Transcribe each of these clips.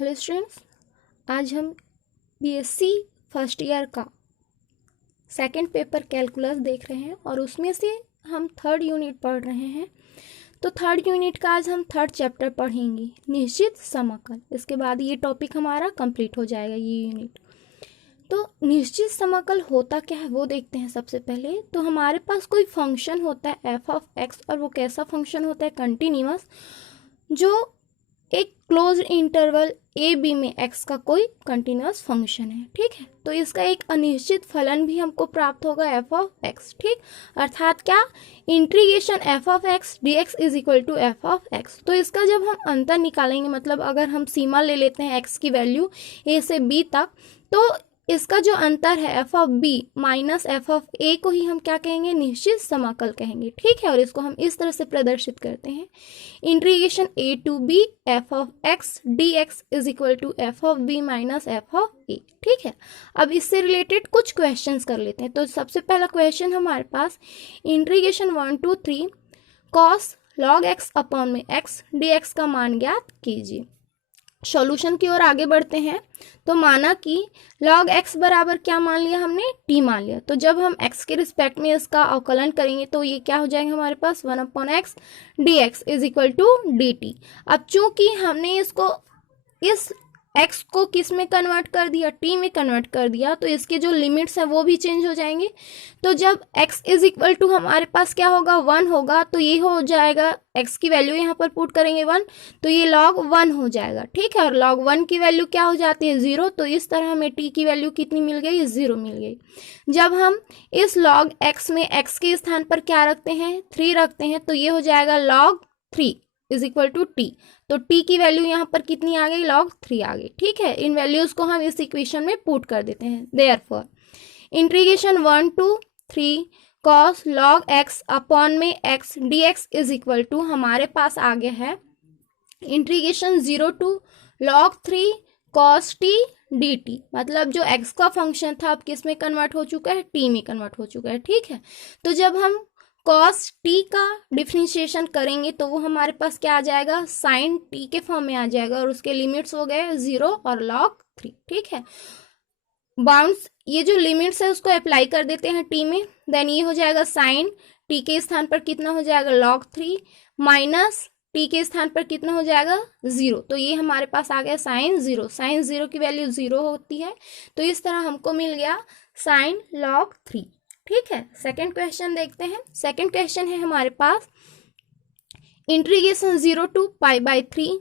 Hello students, आज हम BSc first year का सेकंड पेपर कैलकुलस देख रहे हैं और उसमें से हम थर्ड यूनिट पढ़ रहे हैं। तो थर्ड यूनिट का आज हम थर्ड चैप्टर पढ़ेंगे, निश्चित समाकल। इसके बाद ये टॉपिक हमारा कंप्लीट हो जाएगा, ये यूनिट। तो निश्चित समाकल होता क्या है वो देखते हैं। सबसे पहले तो हमारे पास कोई फंक्शन होता है एफ ऑफ एक्स, और वो कैसा फंक्शन होता है, कंटिन्यूअस, जो एक क्लोज इंटरवल ए बी में एक्स का कोई कंटिन्यूअस फंक्शन है। ठीक है, तो इसका एक अनिश्चित फलन भी हमको प्राप्त होगा एफ ऑफ एक्स। ठीक, अर्थात क्या, integration f of x d x is equal to f of x. तो इसका जब हम अंतर निकालेंगे, मतलब अगर हम सीमा ले लेते हैं एक्स की वैल्यू ए से बी तक, तो इसका जो अंतर है f of b minus f of a को ही हम क्या कहेंगे, निश्चित समाकल कहेंगे। ठीक है, और इसको हम इस तरह से प्रदर्शित करते हैं, integration a to b f of x d x is equal to f of b minus f of a. ठीक है, अब इससे रिलेटेड कुछ क्वेश्चंस कर लेते हैं। तो सबसे पहला क्वेश्चन हमारे पास, integration 1 to 3 cos log x upon में एक्स डी एक्स का मान ज्ञात कीजिए। सॉल्यूशन की ओर आगे बढ़ते हैं। तो माना कि log x बराबर क्या मान लिया हमने, t मान लिया। तो जब हम x के रिस्पेक्ट में इसका अवकलन करेंगे तो ये क्या हो जाएगा हमारे पास, 1/x dx is equal to dt। अब चूंकि हमने इसको इस x को किस में कन्वर्ट कर दिया, t में कन्वर्ट कर दिया, तो इसके जो लिमिट्स हैं वो भी चेंज हो जाएंगे। तो जब x इज इक्वल टू हमारे पास क्या होगा, 1 होगा, तो ये हो जाएगा, x की वैल्यू यहाँ पर पुट करेंगे 1, तो ये log 1 हो जाएगा। ठीक है, और log 1 की वैल्यू क्या हो जाती है, 0। तो इस तरह हमें t की वैल्यू कितनी मिल गई, 0 मिल गई। जब हम इस log x में x के स्थान पर क्या रखते हैं, 3 रखते हैं, तो ये हो जाएगा log 3 is equal to t. तो t की वैल्यू यहाँ पर कितनी आ गई, log 3 आ गई। ठीक है, इन वैल्यूज को हम इस इक्वेशन में पुट कर देते हैं। Therefore integration 1 to 3 cos log x upon में x dx is equal to हमारे पास आ गया है integration 0 to log 3 cos t dt। मतलब जो x का फंक्शन था अब किस में कन्वर्ट हो चुका है, t में कन्वर्ट हो चुका है। ठीक है, तो जब हम cos t का डिफ्रेंशिएशन करेंगे तो वो हमारे पास क्या आ जाएगा, sin t के फॉर्म में आ जाएगा, और उसके लिमिट्स हो गए 0 और log 3। ठीक है, बाउंड्स, ये जो लिमिट्स है उसको अप्लाई कर देते हैं t में, देन ये हो जाएगा sin t के स्थान पर कितना हो जाएगा, log 3 माइनस t के स्थान पर कितना हो जाएगा, 0। तो ये हमारे पास आ गया sin 0। sin 0 की वैल्यू 0 होती है, तो इस तरह हमको मिल गया sin log 3। ठीक है, सेकंड क्वेश्चन देखते हैं। सेकंड क्वेश्चन है हमारे पास, integration 0 to π/3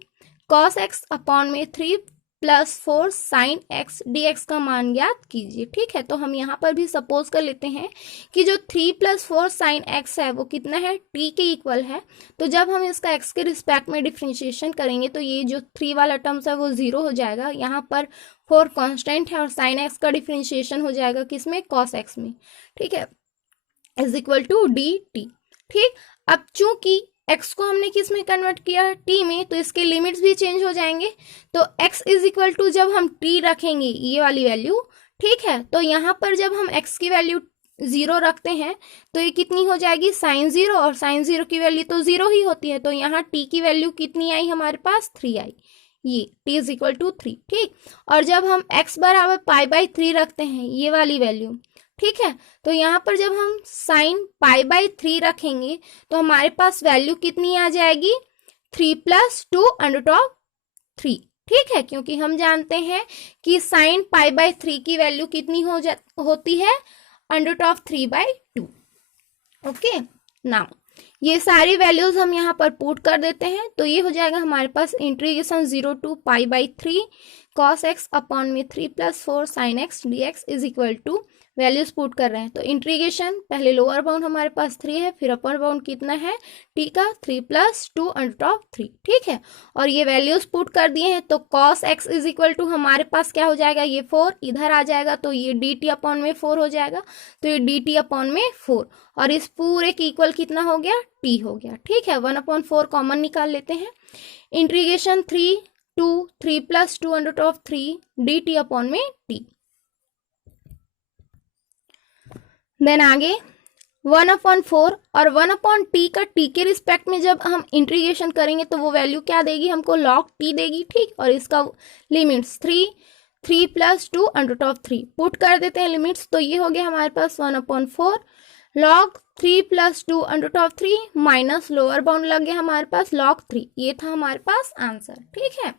cos x upon में 3 + 4 sin x dx का मान ज्ञात कीजिए। ठीक है, तो हम यहाँ पर भी सपोज कर लेते हैं कि जो 3 + 4 sin x है वो कितना है, t के इक्वल है। तो जब हम इसका x के रिस्पेक्ट में डिफ्रेंशिएशन करेंगे तो ये जो 3 वाला टर्म्स है वो 0 हो जाएगा। यहाँ पर 4 कांस्टेंट है और sin x का डिफ्रेंशिएशन हो जाएगा किसमें, cos x में। ठीक है, इज इक्वल टू dt। ठीक, अब चूंकि x को हमने किस में कन्वर्ट किया, t में, तो इसके लिमिट्स भी चेंज हो जाएंगे। तो x इज इक्वल टू जब हम t रखेंगे ये वाली वैल्यू, ठीक है, तो यहाँ पर जब हम x की वैल्यू 0 रखते हैं तो ये कितनी हो जाएगी, sin 0, और sin 0 की वैल्यू तो 0 ही होती है। तो यहाँ t की वैल्यू कितनी आई हमारे पास, 3 आई, ये t इज इक्वल टू 3। ठीक, और जब हम x बराबर π/3 रखते हैं ये वाली वैल्यू, ठीक है, तो यहाँ पर जब हम sin π/3 रखेंगे तो हमारे पास वैल्यू कितनी आ जाएगी, 3 + 2 √3। ठीक है, क्योंकि हम जानते हैं कि sin π/3 की वैल्यू कितनी होती है, √3/2। ओके, नाउ ये सारी वैल्यूज हम यहाँ पर पुट कर देते हैं। तो ये हो जाएगा हमारे पास integration 0 to π/3 cos x upon में 3 + 4 sin x dx is equal to, values put कर रहे हैं। तो इंटीग्रेशन पहले लोअर बाउंड हमारे पास 3 है, फिर अपर बाउंड कितना है, t का 3 + 2 √3। ठीक है, और ये वैल्यूज पुट कर दिए हैं। तो cos x is equal to हमारे पास क्या हो जाएगा, ये 4 इधर आ जाएगा, तो ये dt अपॉन में 4 हो जाएगा। तो ये dt अपॉन में 4, और इस पूरे के इक्वल कितना हो गया, t हो गया। ठीक है, 1/4 कॉमन निकाल लेते हैं। इंटीग्रेशन 3 to 3 + 2 √3 dt अपॉन में t। देन आगे 1/4 और 1/t का t के रिस्पेक्ट में जब हम इंटीग्रेशन करेंगे तो वो वैल्यू क्या देगी हमको, log t देगी, ठीक। और इसका लिमिट्स 3 + 2 √3 पुट कर देते हैं लिमिट्स, तो ये हो गया हमारे पास 1/4 log 3 + 2 √3 माइनस लोअर बाउंड लग गया हमारे पास log 3। ये था हमारे पास आंसर, ठीक है।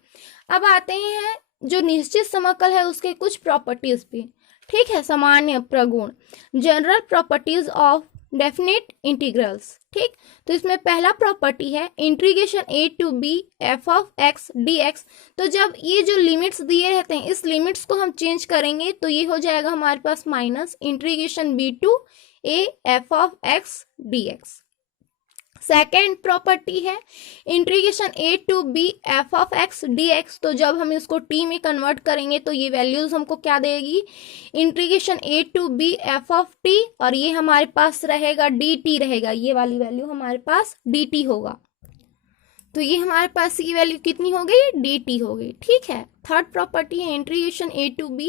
अब आते हैं जो निश्चित समाकल है उसके कुछ प्रॉपर्टीज पे, ठीक है। सामान्य प्रगुण, general properties of definite integrals, ठीक। तो इसमें पहला प्रॉपर्टी है integration a to b f(x) dx। तो जब ये जो लिमिट्स दिए रहते हैं इस लिमिट्स को हम चेंज करेंगे तो ये हो जाएगा हमारे पास minus integration b to a f(x) dx। Second property है integration a to b f(x) dx। तो जब हम इसको t में कन्वर्ट करेंगे तो ये वैल्यूज हमको क्या देगी, integration a to b f(t) और ये हमारे पास रहेगा dt रहेगा, ये वाली वैल्यू हमारे पास dt होगा। तो ये हमारे पास की वैल्यू कितनी हो गई, dt हो गई, ठीक है। थर्ड प्रॉपर्टी है integration a to b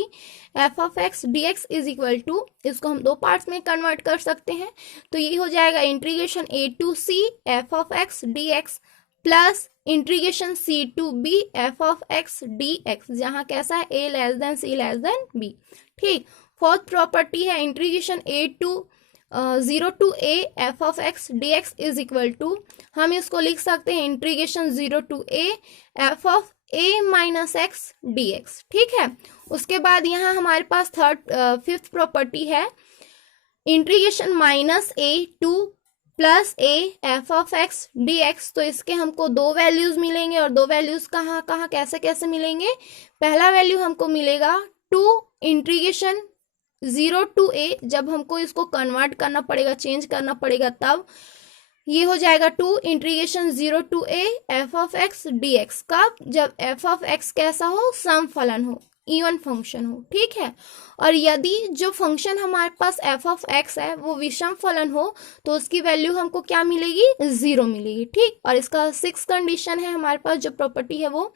f(x) dx is equal to, इसको हम दो पार्ट्स में कन्वर्ट कर सकते हैं, तो ये हो जाएगा integration a to c f(x) dx plus integration c to b f(x) dx, जहाँ कैसा है a < c b, ठीक। फोर्थ प्रॉपर्टी है integration a to 0 to a f(x) dx is equal to, हम इसको लिख सकते हैं integration 0 to a f(a - x) dx, ठीक है। उसके बाद यहाँ हमारे पास फिफ्थ प्रॉपर्टी है integration -a to +a f(x) dx। तो इसके हमको दो वैल्यूज मिलेंगे और दो वैल्यूज कहाँ कहाँ कैसे कैसे मिलेंगे। पहला वैल्यू हमको मिलेगा 2 इंटीग्रेशन 0 to a, जब हमको इसको कन्वर्ट करना पड़ेगा, चेंज करना पड़ेगा, तब ये हो जाएगा 2 integration 0 to a f(x) dx। कब, जब f(x) कैसा हो, सम फलन हो, इवन फंक्शन हो, ठीक है। और यदि जो फंक्शन हमारे पास f(x) है वो विषम फलन हो तो उसकी वैल्यू हमको क्या मिलेगी, 0 मिलेगी, ठीक। और इसका 6th कंडीशन है हमारे पास जो प्रॉपर्टी है वो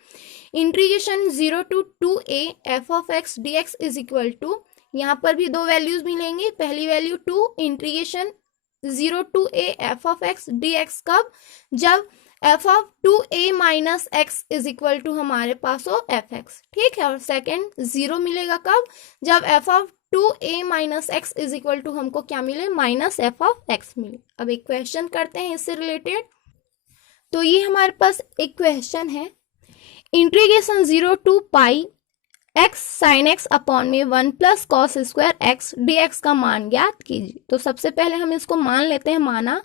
integration 0 to 2a f(x) dx is equal to, यहाँ पर भी दो वैल्यूज मिलेंगे। पहली value 2 integration 0 to a f(x) dx, कब, जब f(2a - x) is equal to हमारे पास हो fx, ठीक है। और सेकंड 0 मिलेगा कब, जब f(2a - x) is equal to हमको क्या मिले, -f(x) मिले। अब एक क्वेश्चन करते हैं इससे रिलेटेड। तो ये हमारे पास एक क्वेश्चन है integration 0 to pi x sin x upon में 1 + cos स्क्वायर x dx का मान ज्ञात कीजिए। तो सबसे पहले हम इसको मान लेते हैं, माना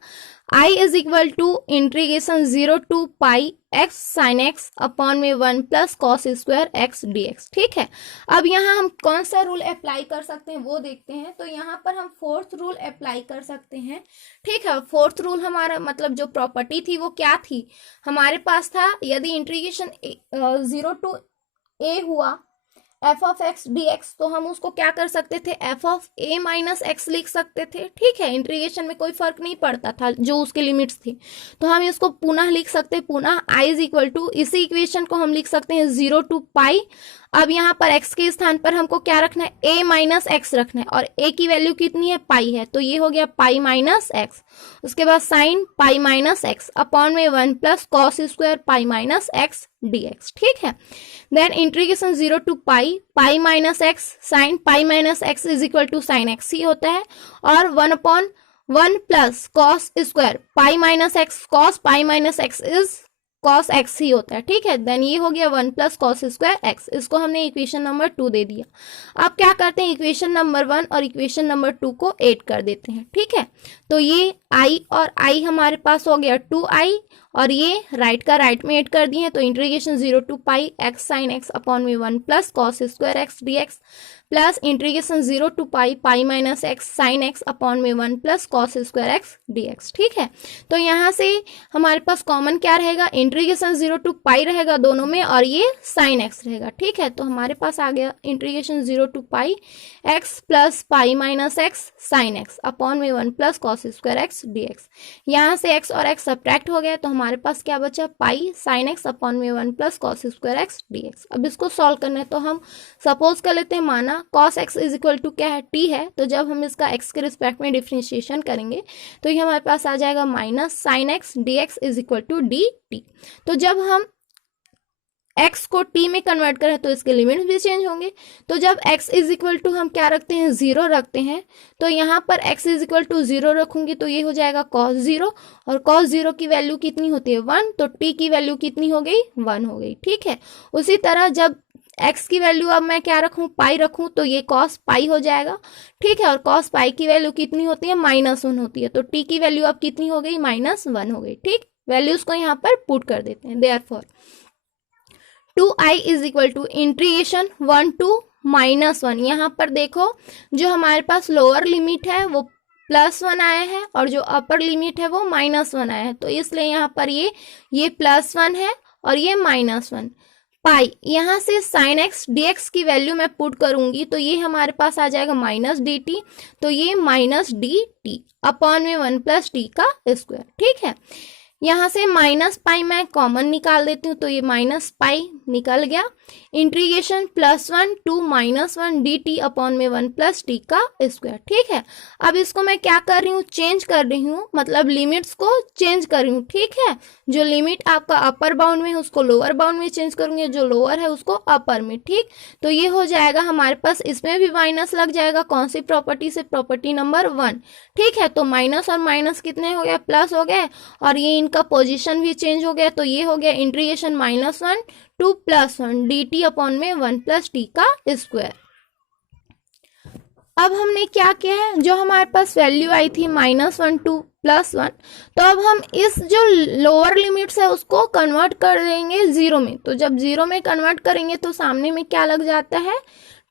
I is equal to integration 0 to pi x sin x upon में 1 + cos स्क्वायर x dx, ठीक है। अब यहाँ हम कौन सा रूल अप्लाई कर सकते हैं वो देखते हैं। तो यहाँ पर हम फोर्थ रूल अप्लाई कर सकते हैं, ठीक है। फोर्थ रूल हमारा मतलब जो प्रॉपर्टी थी वो क्या थी, हमारे पास था यदि इंटीग्रेशन 0 to a हुआ f(x) dx, तो हम उसको क्या कर सकते थे, f(a - x) लिख सकते थे, ठीक है। इंटीग्रेशन में कोई फर्क नहीं पड़ता था, जो उसके लिमिट्स थी, तो हम इसको पुनः लिख सकते हैं। पुनः I इज इक्वल टू, इसी इक्वेशन को हम लिख सकते हैं 0 to पाई। अब यहाँ पर x के स्थान पर हमको क्या रखना है, a - x रखना है, और a की वैल्यू कितनी है, पाई है, तो ये हो गया पाई - x। उसके बाद साइन पाई - x अपॉन में 1 + cos square pi - x dx, ठीक है। Then integration 0 to pi - x sine pi - x is equal to sine x ही होता है, और 1/1 + cos square pi - x cos pi - x is cos x ही होता है, ठीक है। देन ये हो गया 1 + cos स्क्वायर x, इसको हमने इक्वेशन नंबर 2 दे दिया। अब क्या करते हैं, इक्वेशन नंबर 1 और इक्वेशन नंबर 2 को ऐड कर देते हैं, ठीक है। तो ये I और I हमारे पास हो गया 2i, और ये राइट का राइट में ऐड कर दिए, तो integration 0 to pi x sin x upon में 1 + cos square x dx plus integration 0 to pi - x sin x upon में 1 + cos स्क्वायर x dx, ठीक है। तो यहाँ से हमारे पास कॉमन क्या रहेगा, इंटीग्रेशन 0 to पाई रहेगा दोनों में, और ये sin x रहेगा, ठीक है। तो हमारे पास आ गया integration 0 to pi x plus pi - x sin x upon में 1 + cos स्क्वायर x dx। यहाँ से x और x सब्ट्रैक्ट हो गया, तो हमारे पास क्या बचा, पाई साइन एक्स अपॉन में 1 plus cos square x d x. अब इसको सॉल्व करना है तो हम सपोज कर लेते हैं, माना cos x is equal to क्या है, टी है, तो जब हम इसका एक्स के रिस्पेक्ट में डिफ्रेंशिएशन करेंगे तो ये हमारे पास आ जाएगा minus sine x d x is equal to d t. तो जब हम x को t में कन्वर्ट करें तो इसके लिमिट्स भी चेंज होंगे। तो जब x इज इक्वल टू हम क्या रखते हैं, 0 रखते हैं, तो यहाँ पर x इज इक्वल टू 0 रखूंगी तो ये हो जाएगा cos 0, और cos 0 की वैल्यू कितनी होती है 1, तो t की वैल्यू कितनी हो गई 1 हो गई। ठीक है, उसी तरह जब x की वैल्यू अब मैं क्या रखूं, पाई रखूं, तो ये cos पाई हो जाएगा। ठीक है, और cos पाई की वैल्यू कितनी होती है -1 होती है, तो t की वैल्यू अब कितनी हो गई -1 हो गई। ठीक, वैल्यूज को यहाँ पर पुट कर देते हैं। Therefore 2i is equal to integration 1 to -1। यहाँ पर देखो जो हमारे पास लोअर लिमिट है वो +1 आया है और जो अपर लिमिट है वो -1 आया है, तो इसलिए यहाँ पर ये +1 है और ये -1। पाई यहाँ से साइन एक्स डी एक्स की वैल्यू मैं पुट करूंगी तो ये हमारे पास आ जाएगा -dt, तो ये -dt अपॉन में 1 + t का स्क्वायर। ठीक है, यहाँ से माइनस पाई मैं कॉमन निकाल देती हूँ तो ये माइनस पाई निकल गया। इंटीग्रेशन +1 to -1 dt अपॉन में 1 + t का स्क्वायर। ठीक है, अब इसको मैं क्या कर रही हूँ, चेंज कर रही हूँ, मतलब लिमिट्स को चेंज कर रही हूँ। ठीक है, जो लिमिट आपका अपर बाउंड में है उसको लोअर बाउंड में चेंज करूंगी, जो लोअर है उसको अपर में। ठीक, तो ये हो जाएगा हमारे पास, इसमें भी माइनस लग जाएगा, कौन सी प्रॉपर्टी से, प्रॉपर्टी नंबर 1। ठीक है, तो माइनस और माइनस कितने हो गया, प्लस हो गए, और ये इनका पोजीशन भी चेंज हो गया, तो ये हो गया इंटीग्रेशन -1 to +1 dt अपॉन में 1 + t का स्क्वायर। अब हमने क्या किया है, जो हमारे पास वैल्यू आई थी -1 to +1, तो अब हम इस जो लोअर लिमिट्स है उसको कन्वर्ट कर देंगे 0 में। तो जब 0 में कन्वर्ट करेंगे तो सामने में क्या लग जाता है,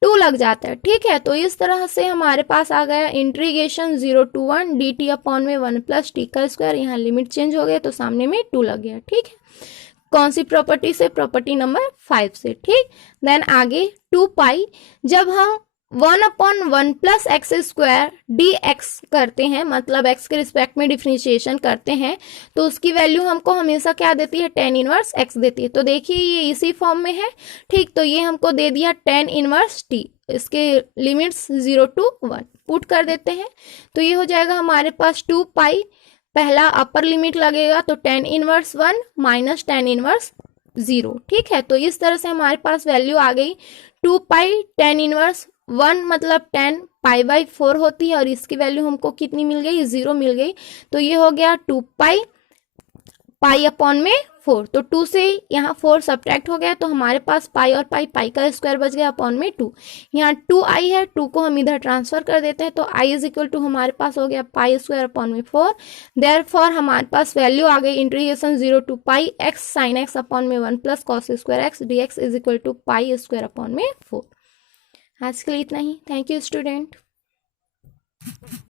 2 लग जाता है। ठीक है, तो इस तरह से हमारे पास आ गया इंटीग्रेशन 0 to 1 dt अपॉन में 1 + t का स्क्वायर। यहाँ लिमिट चेंज हो गया तो सामने में 2 लग गया। ठीक है, कौन सी प्रॉपर्टी से, प्रॉपर्टी नंबर 5 से। ठीक, देन आगे 2 पाई, जब हम 1/1 + x² dx करते हैं, मतलब x के रिस्पेक्ट में डिफरेंशिएशन करते हैं, तो उसकी वैल्यू हमको हमेशा क्या देती है, tan इनवर्स x देती है। तो देखिए ये इसी फॉर्म में है। ठीक, तो ये हमको दे दिया tan इनवर्स t, इसके लिमिट्स 0 to 1 पुट कर देते हैं, तो ये हो जाएगा हमारे पास 2 पाई, पहला अपर लिमिट लगेगा तो tan inverse 1 minus tan inverse 0। ठीक है, तो इस तरह से हमारे पास वैल्यू आ गई 2 पाई tan इनवर्स 1, मतलब tan π/4 होती है, और इसकी वैल्यू हमको कितनी मिल गई, 0 मिल गई। तो ये हो गया 2 पाई पाई अपॉन में 4, तो 2 से यहाँ 4 सब्ट्रैक्ट हो गया, तो हमारे पास पाई और पाई का स्क्वायर बच गया अपॉन में 2। यहाँ 2i है, 2 को हम इधर ट्रांसफर कर देते हैं, तो i इज इक्वल टू हमारे पास हो गया π² अपॉन में 4। देयरफॉर हमारे पास वैल्यू आ गई integration 0 to pi x sin x upon में 1 + cos square x dx is equal to π² upon में 4। आज के लिए इतना ही। Thank you student.